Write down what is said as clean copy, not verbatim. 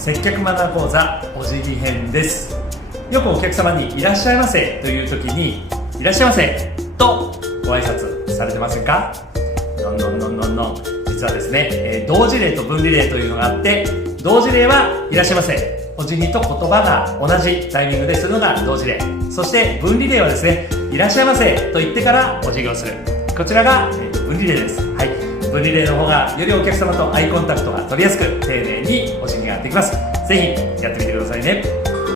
接客マナー講座お辞儀編です。よくお客様にいらっしゃいませという時にいらっしゃいませとご挨拶されてませんか？のんのんのんのんのん。実はですね、同時礼と分離礼というのがあって、同時礼はいらっしゃいませ、お辞儀と言葉が同じタイミングでするのが同時礼。そして分離礼はですね、いらっしゃいませと言ってからお辞儀をする、こちらが分離礼です。はい、分離礼の方がよりお客様とアイコンタクトが取りやすく丁寧にお辞儀ができます。ぜひやってみてくださいね。